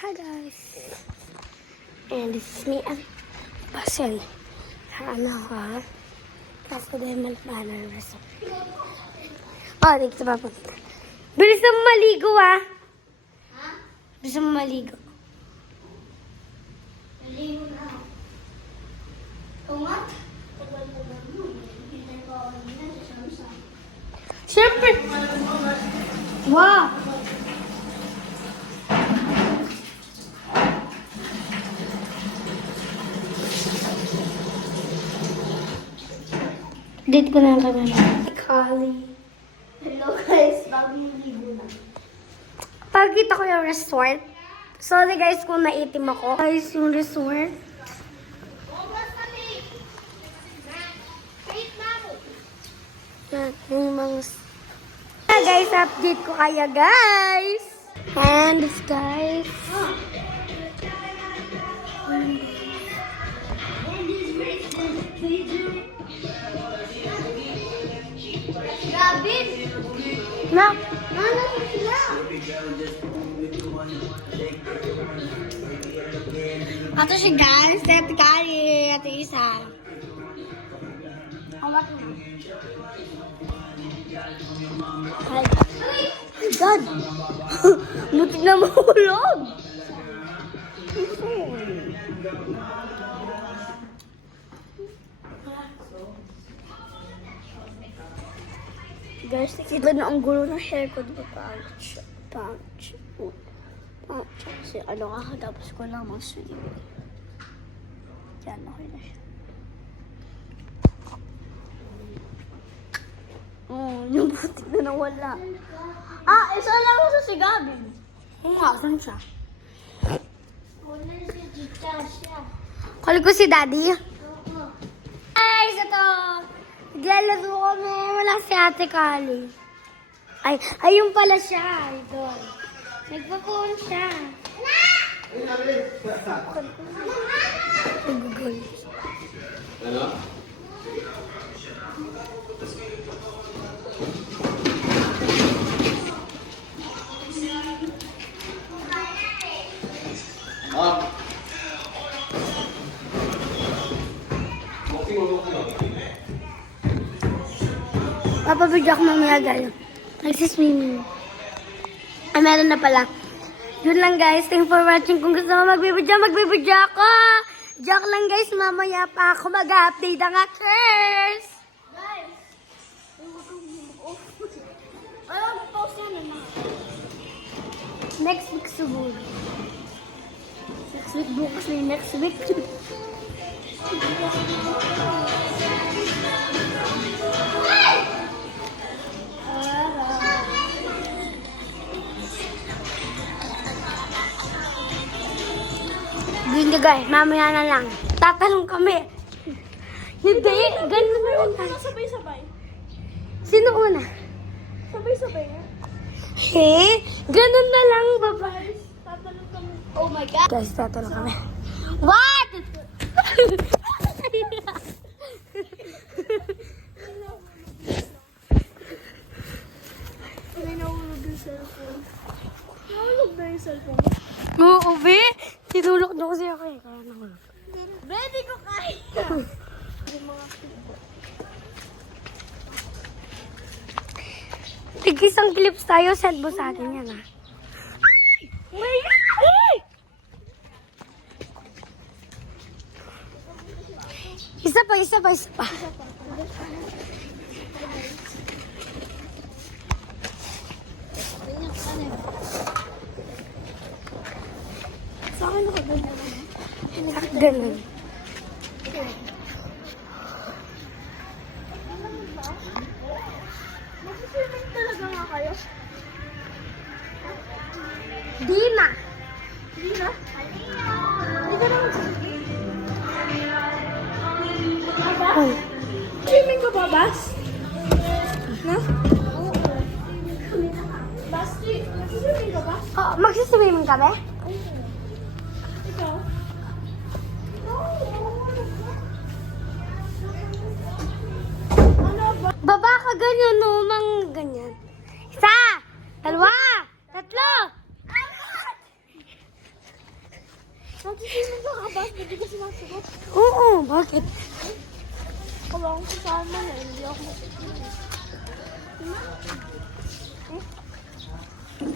Hi guys, and this is me and Basel. Ano ha? Kaso din malabanan ng resort. Oh, dito papunta. Bilis na maligo ah! Ha? Bilis na maligo. Maligo na. Tungat? Siyempre! Wow! Dito ko na lang kami. Kali. Hello guys, bagong ligo na. Pagkita ko yung resort. Sorry guys kung naitim ako. Guys, yung resort. Yan, yung mga... Guys, update ko kaya guys. And this guys. Grabe! Na, Ano sila? ato si guys. Ate Kali. Ate Isa. Awat na. Ay. God. Buti na mahulog. Guys, nakita na ang gulo ng hair ko. Diba? Pouch. Kasi ano kakatapos ko lang mag-swim. Yan, okay na siya. Yung butik na nawala. Isa lang sa si Gabi. Saan siya? Wala si Tita siya. Call ko si Daddy. Oo. Guys, ito. Naglalaro kami. Wala si Ate Kali. Ayun pala siya. Idol. Nagpa-phone siya. Nag-google. Ano? Ah. Papabidyo ako mamaya guys. Nagsiswimming. Ay, meron na pala. Yun lang guys. Thanks for watching. Kung gusto mo magbibidyo ako. Joke lang guys. Mamaya pa ako mag-update ang actors. Guys! Ano ang post na naman? Next week siguro. Next week bukas na yung next week. Hindi guys, mamaya na lang. Tatanong kami. Hindi, ganun na lang. Sabay-sabay. Sino una? Sabay-sabay nga. Ganun na lang, babae. Tatanong kami. Oh my God! Guys, tatanong kami. What? May nahulog yung cellphone. Nahulog na yung cellphone. Oo, be. Tinulok na kasi ako eh. Kaya nahulog. Baby ko kaya! Yung mga Tig-isang clips tayo. Send mo sa atin yan, ha? Isa pa. Sa akin nakaganyan. Ganun. Mag-swimming talaga nga kayo? Di na. Hindi na? Hindi ka na mag-swimming. Uy. Swimming ka ba, Bas? Na? Oo. Bas, mag-swimming ka ba? Oh, magsiswimming kami? Ikaw? Ano ba? Baba ka ganyan, no? Ganyan. Isa! Dalawa! Tatlo! Nagsiswimming ka ba? Hindi ka sumasagot. Oo, bakit? Wala akong kasama na. Hindi ako magsiswimming.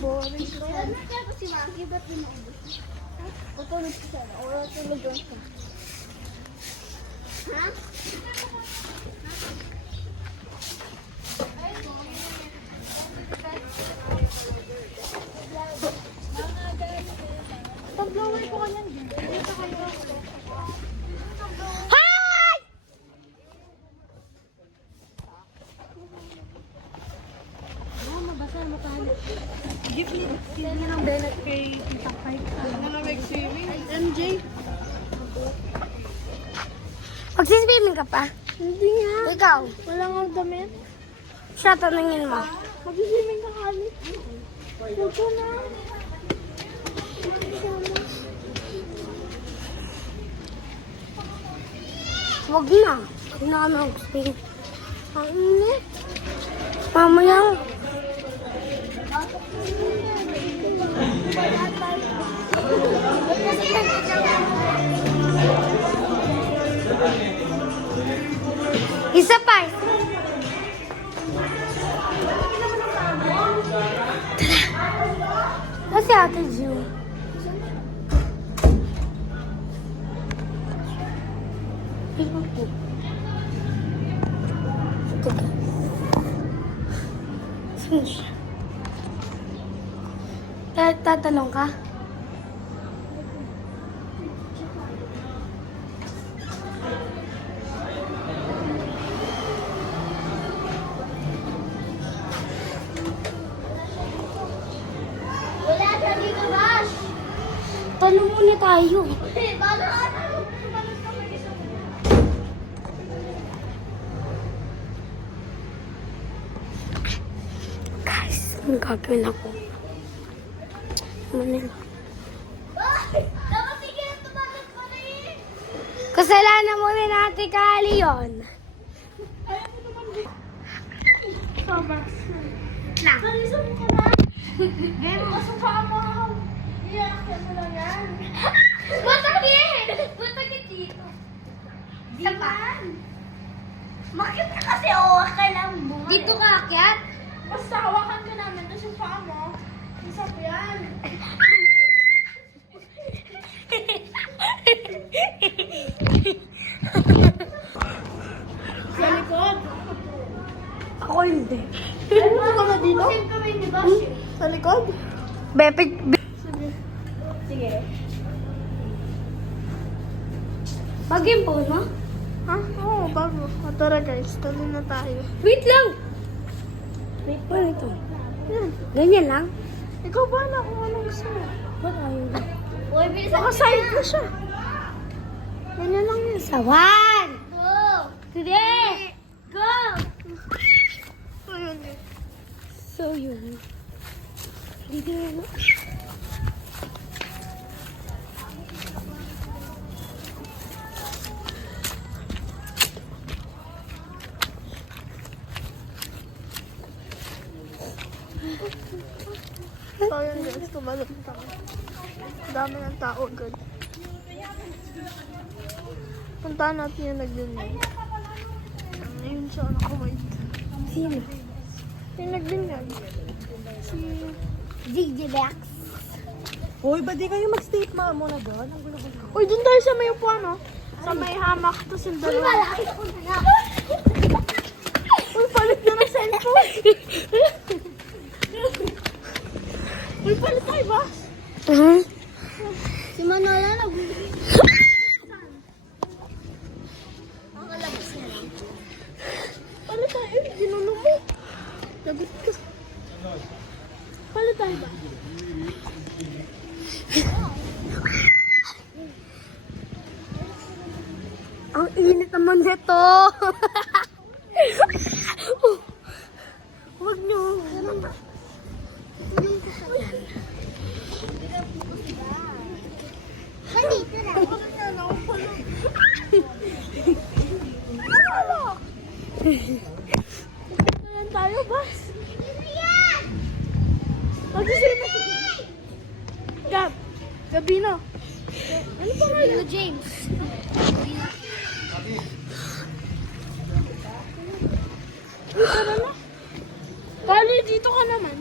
Boring ko. Ano kaya ko si Maki? Ba't di maubos? Tutulog ko sana. O tulog doon ka. Ha? Pag-blower ko kanyan din. Dito kayo. Hi! Mabasa mo tayo. Gift niya ng Bennett kay Tita Fight. Ano na mag-swimming? MJ? Magsiswimming ka pa? Hindi nga. Ikaw? Wala nga damit. Siya, tanungin mo. Mag-swimming ka kali. Huwag ko na. Huwag na. Huwag na kami mag-swimming. Ang init. Mamaya. Isa pa. Kasi Ate Jill. Teka. Saan siya? Tatanong ka? Wala siya dito, Bash. Tanong muna tayo. Guys, ang gagawin ako. Manila. Kasalanan mo rin natin kali yun. Lang. Nalisan mo ka na. Game mo sa kama. Iyakin mo lang yan. Masakit! Masakit dito. Di ba? Bakit ka kasi kailangan bumalik? Dito ka akyat? Basta hawakan ka namin. Tapos yung paa mo. Isa pa yan. Sa likod. Ako hindi. Ano ka na dito? Same kami ni Bash. Sa likod? Bepig. Sige. Sige. Bagim po, no? Ha? Oo, bago. O, tara guys, tuloy na tayo. Wait lang. Wait pa ito. Yan. Ganyan lang? Ikaw ba na kung anong gusto mo? Ba't ayaw na? Uy, bilisan mo. Naka-side na siya. Ganyan lang yan. Sa one. Go! Three. Go. Ayun eh. So yun. Dito na ano? So yun guys, tumalap na tayo. Dami ng tao agad. Puntahan natin yung nagbinyag. Ayun siya, naka-white. Sino? Yung nagbinyag. Si... Ziggybax. Uy, ba di kayo mag-state muna doon? Ang gulo-gulo. Uy, dun tayo sa may upuan, no? Sa may hamak, tapos yung dalawa. Uy, palit na ng cellphone. Uy, palit tayo ba? Si Manola nagbibigay. Makalabas na lang. Palit tayo, ginulo mo. Lagot ka. Palit tayo ba? Ang init naman nito. Huwag niyo. Nandito na. Ayan tayo, boss. Magsiswimming. Gab. Gabino. Ano ba kayo? James. Tara na. Kali, dito ka naman.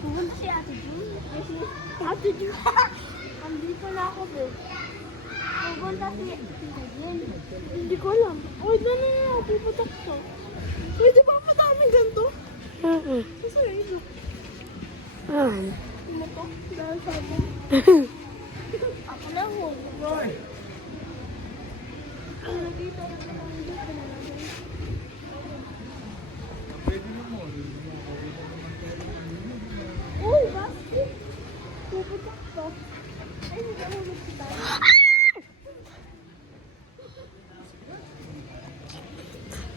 Pupunta si Ate June. Ate June. Andito na ako, babe. Pupunta si Ate June. Hindi ko alam. Uy, doon na nga. Puputok ko. Uy, di ba madami ganito? Kasi ito. Ano to? Dahil sabi. Ako na ho. Nakita na ako dito na namin. Uy, basket! Puputok to. Ay, hindi ako nagkita.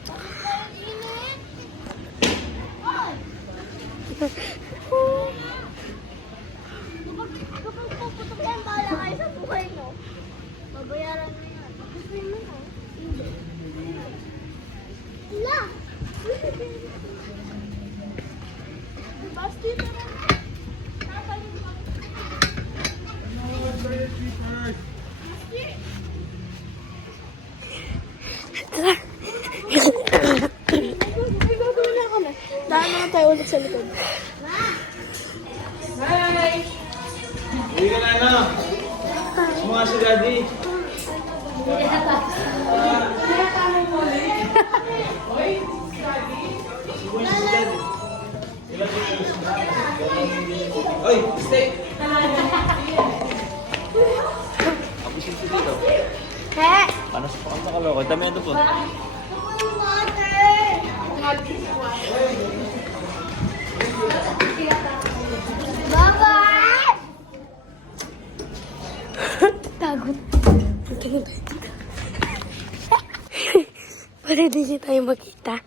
Bakit kayo init? Ay! Kapag puputok yan, bahala kayo sa buhay, no? Babayaran mo yan. Gusto mo, no? Hindi. Wala! Basti, tara na. Tatayin mo. Basti! Tara. May gagawin na kami. Daan naman tayo ulit sa likod. Hindi ka na na. Mga si Daddy. Oy, stay. Abisin si dito. He! Paano sa pakang nakalaw? Dami ito po. Bye-bye! Tagot. Punta na tayo dito. Para hindi tayo makita.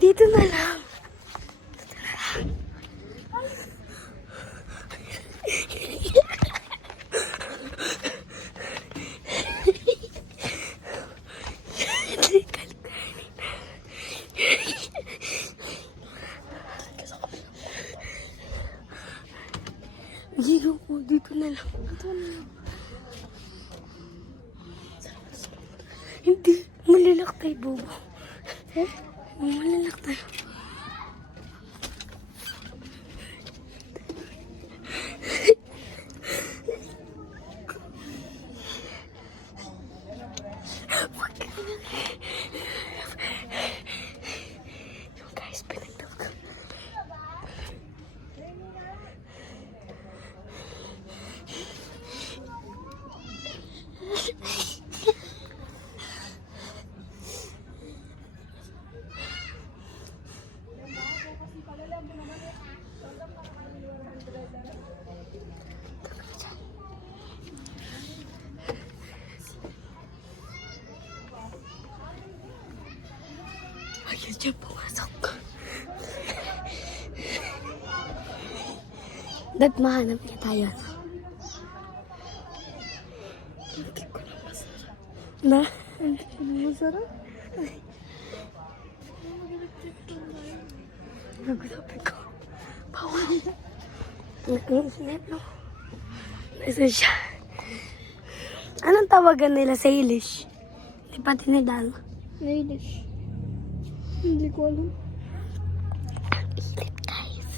Dito na lang. Dito ko, dito na lang. Hindi, malalak tayo, bobo. Malalak tayo. Yung guys, pinagtawag. Ayun siya pumasok. Dad, mahanap niya tayo. Hindi ko na masarap. Na? Hindi ko na masarap. Nagsabi ko. Bawal. Nag-iinit, no? Nasa siya. Anong tawagan nila sa English? Hindi pa tinidaan. Ladies. Hindi ko alam. Init, guys.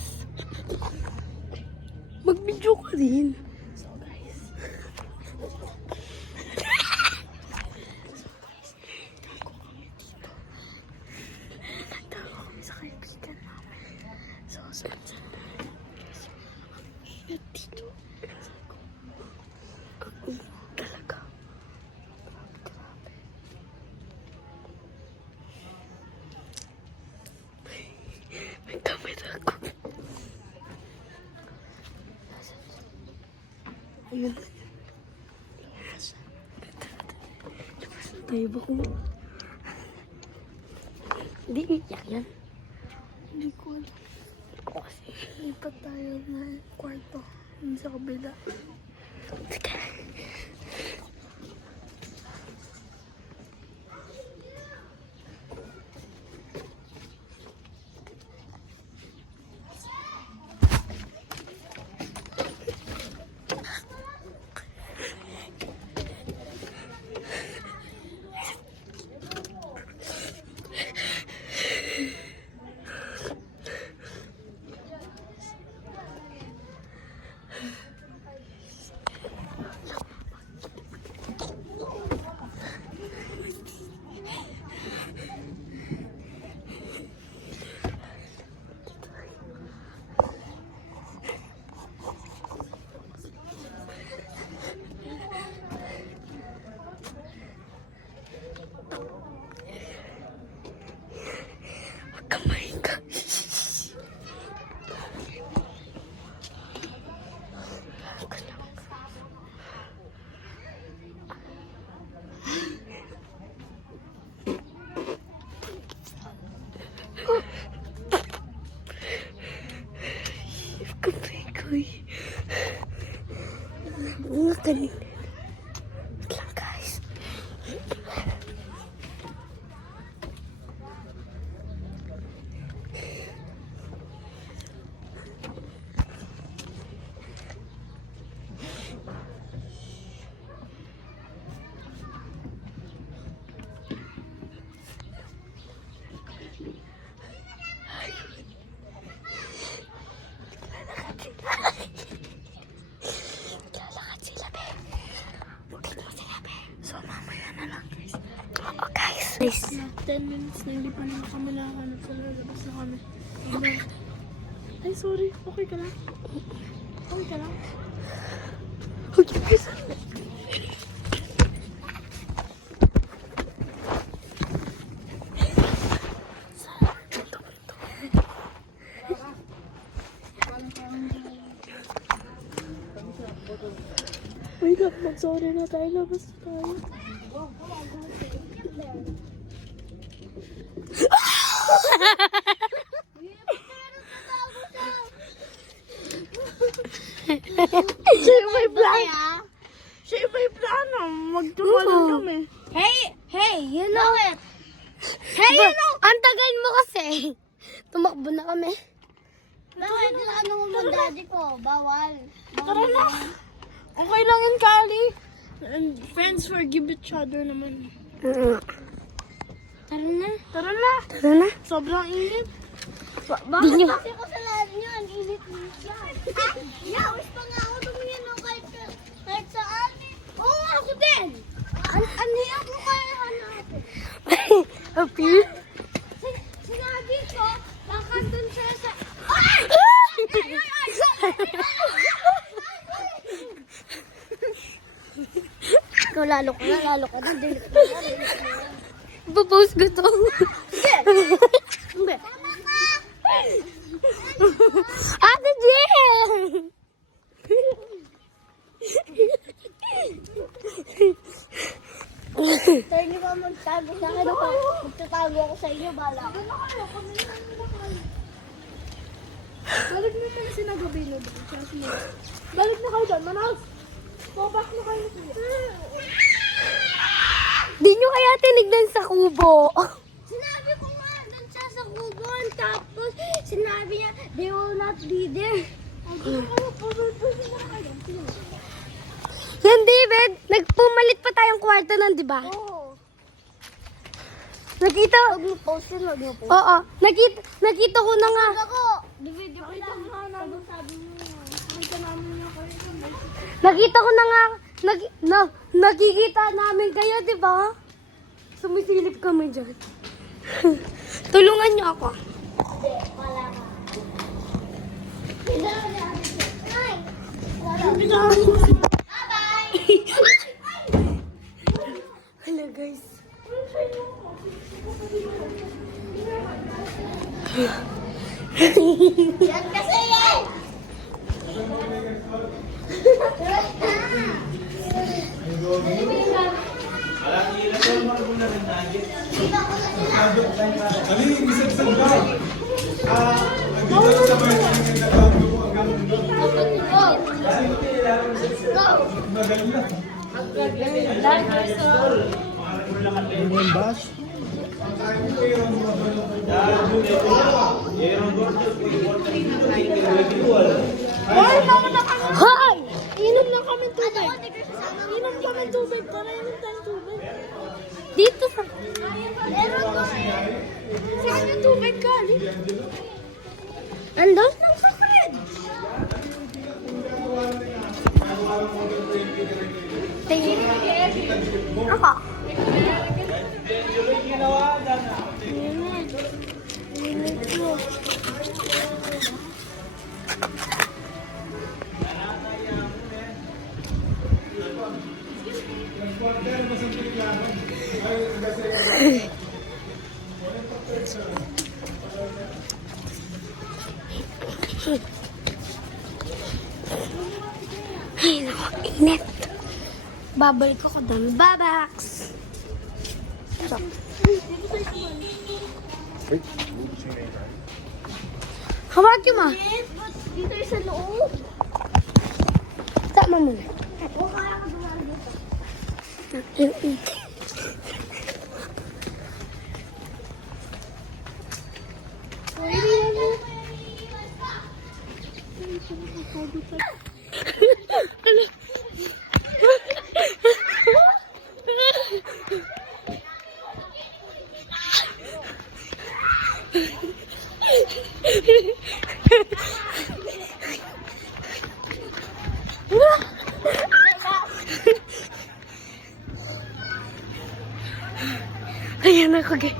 Mag-video ka rin. So, guys. Nagtago kami sa kaibigan namin. So, sponsor na. Init dito. Ang init talaga. May kamera ako. Ayun. Tayo ba kung... Hindi iyak yan. Hindi ko alam. Ako kasi. Lipat tayo na kwarto. Hindi sa kabila. Sige. Kapekoy. Nga kanina. Wait lang guys. Lalakad sila, be. Bukit mo sila, be. So, mamaya na lang, guys. Oo, guys. Please. 10 minutes na hindi pa naman kami nakahanap sa lalabas na kami. Ay, sorry. Okay ka lang? Okay ka lang? Okay, guys. Wait up, mag-sorry na tayo. Labas na tayo. Siya yung may plan. Siya may plano. Magtumalong Oo. kami. Hey, you know it. Hey, you know. Antagal mo kasi. Tumakbo na kami. Bakit? Ano mo daddy ko? Bawal. Tara na. Okay lang yun, Kali. And friends forgive each other naman. Tara na. Tara na. Tara na. Sobrang init. Di nyo. Kasi ko sa lahat niyo, ang init niyo siya. Yawis pa nga ako tumingin no, kahit saan. Oo, ako din. Ano yan mo kaya hanapin? Happy? Sinabi ko, baka dun siya sa... Ay! Ikaw lalo ka na. Papost ko to. Hindi. Ate Jill! Tayo niyo ba magtago sa akin ako? Magtatago ako sa inyo, bala. Balik na tayo sinagabilo doon. Balik na kayo doon, Manas. Go back na kayo. Di nyo kaya tinignan sa kubo. Sinabi ko nga, doon siya sa kugon. Tapos, sinabi niya, they will not be there. Yan, David. Nagpumalit pa tayong kwarto nun, di ba? Oo. Nakita. Huwag mo post yun, huwag mo post. Oo. Nakita ko na nga. Ako, video ko lang. Sabi mo, nakita namin niya kayo. Nakita ko na nga. Nakikita namin kayo, di ba? Sumisilip kami dyan. Tulungan niyo ako. Wala ka. Hello, guys. Yan kasi yan! Ano yung isip-isip ba? Nandito sa bayan ng nagkakaroon ko ang gano'n doon. Kasi hindi kailangan magaling na. Hi! Inom lang kami tubig. Inom kami tubig. Para inom tayo tubig. Dito sa... Saan yung tubig, Kali? Andun lang sa fridge. Ako. Ay, naku, init. Babalik ko doon. Babaks! So, Hawak mo. Dito yung sa loob. Tama mo. O kaya ka dumaan dito. Ayan ako, gay.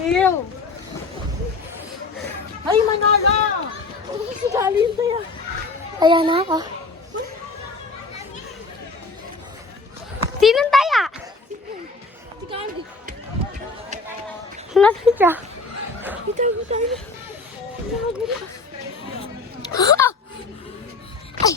Jill! Ay, Manala! Si Gali yun tayo. Ayan na ako. Sinong taya? Si Gali. Nasaan siya? Bitay. Ah! Ay!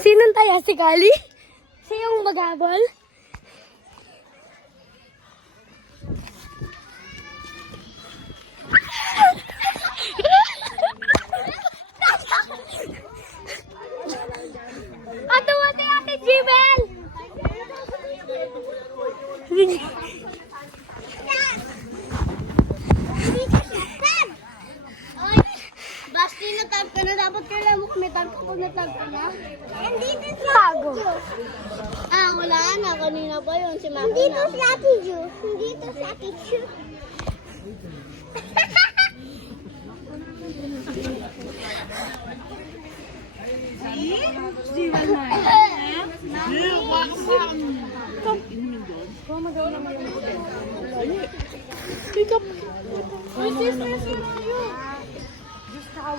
Sinong taya? Si Kali? Siya yung magabol? Ate Ate Jibel! Basti na tag ka na. Dapat kailan mo kami tag ko na tag ka na. Andito si Tago. wala na. Kanina pa yun si Maki. Andito si Ate Ju. Andito si Ate Ju.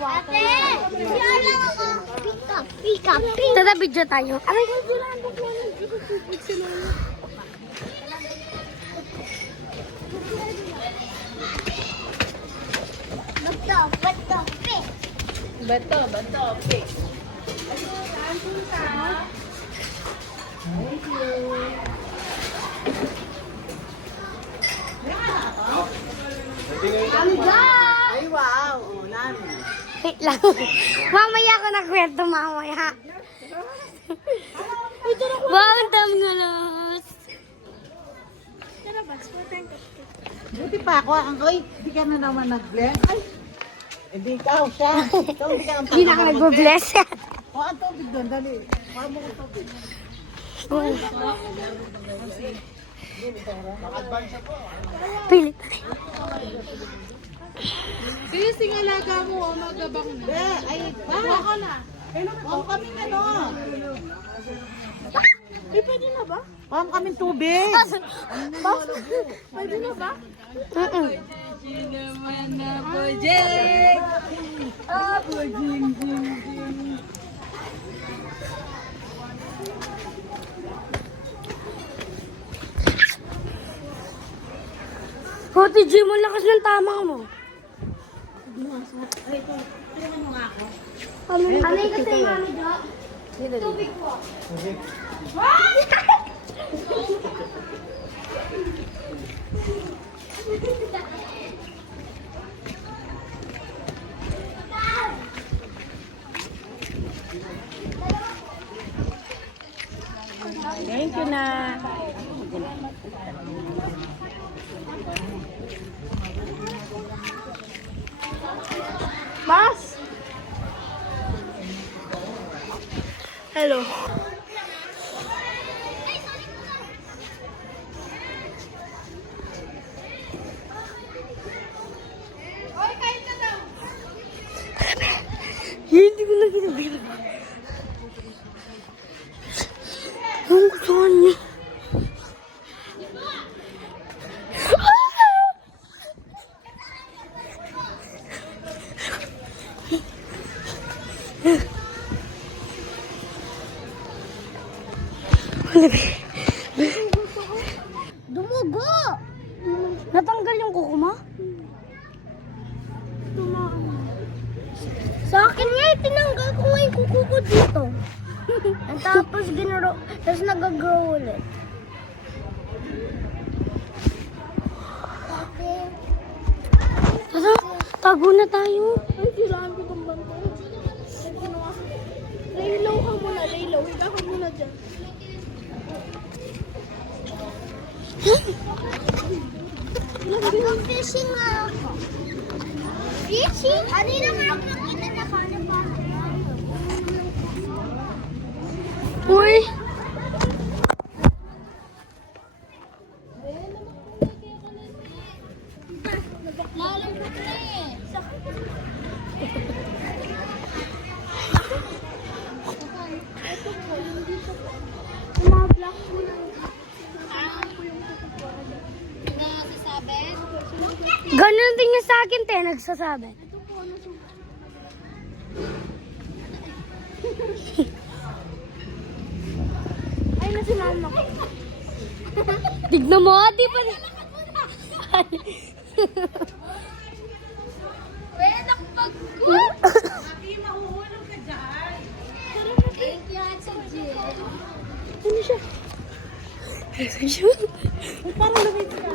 Ate! Siya lang ako. Pick up. Tada video tayo. Aray ko, Bato, pick. Ay, wow. wait lang. Mamaya ako nagkwento mamaya. Wow, ang dami nga los. Buti pa ako. Ay, di ka na naman nag-bless. Ay, hindi ikaw siya. Ikaw hindi ka ang Hindi na ako nag-bless. O, ang tubig doon. Dali. Kuha mo ang tubig. Pilit. Sing alaga mo o magabang na? Ay, kuha ka na. Kuha kami ano. Ay, pwede na ba? Kuha kami tubig. Pwede na ba? Hote G, mo lakas ng tama mo. Ano yung kasi mami do? Tubig po. Thank you na. Bas! Hello. Hindi ko na ginagawa. Ang gusto niya. Dumugo! Natanggal yung kuko mo? Sa akin nga, tinanggal ko nga yung kuko ko dito. Tapos tapos nag-grow ulit. Tara, tago na tayo. Ay, kailangan ko itong banto. Laylaw ka muna, laylaw. Higa ka muna dyan. Mag-fishing nga ako. Fishing? Ano yung mga nakita na kanya pa? Uy! Lalambot na eh. Mga black po na. Ganun din yung sa akin, te, nagsasabi. Ay, na si mama ko. Tignan mo, di pa. Wala nakapag ko. Hindi, mahuhulog ka dyan. Thank you, Ate Jill. Ano siya? Ano siya? Parang lumit ka.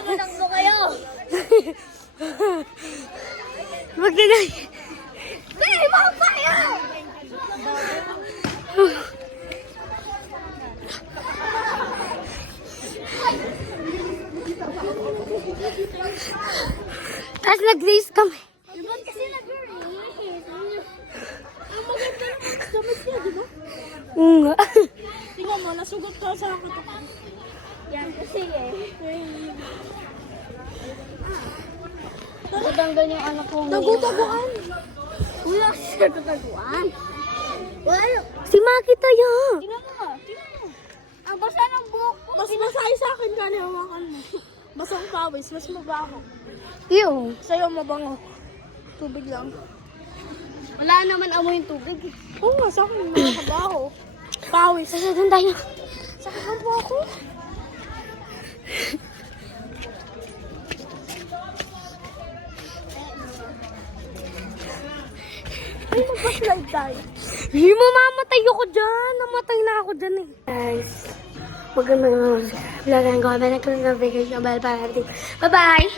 Mananggo kayo. Wag na lang. Hey, mga tayo! Tapos nag-race kami. Ba't kasi nag-race? Ang maganda naman damit niya, di ba? Oo nga. Tingnan mo, nasugot ka sa akin. Yan kasi eh. Natanggal yung anak ko. Nagutaguan. Wala siya nagutaguan. Wala. Si Maki tayo. Tingnan mo. Tingnan mo. Ang basa ng buhok ko. Mas masay sa akin ka hawakan mo. Basang pawis, mas mabaho. Yung. Sa'yo mabango. Tubig lang. Wala naman amoy yung tubig. Oo nga, sa akin makakabaho. Pawis. Sasadan tayo. Sakit ang buhok ko. Ay, magpa-slide tayo. Hindi mamamatay ako dyan. Namatay na ako dyan eh. Guys, huwag kang mga vlog and comment. Nagkaroon ng vacation bell para. Bye-bye!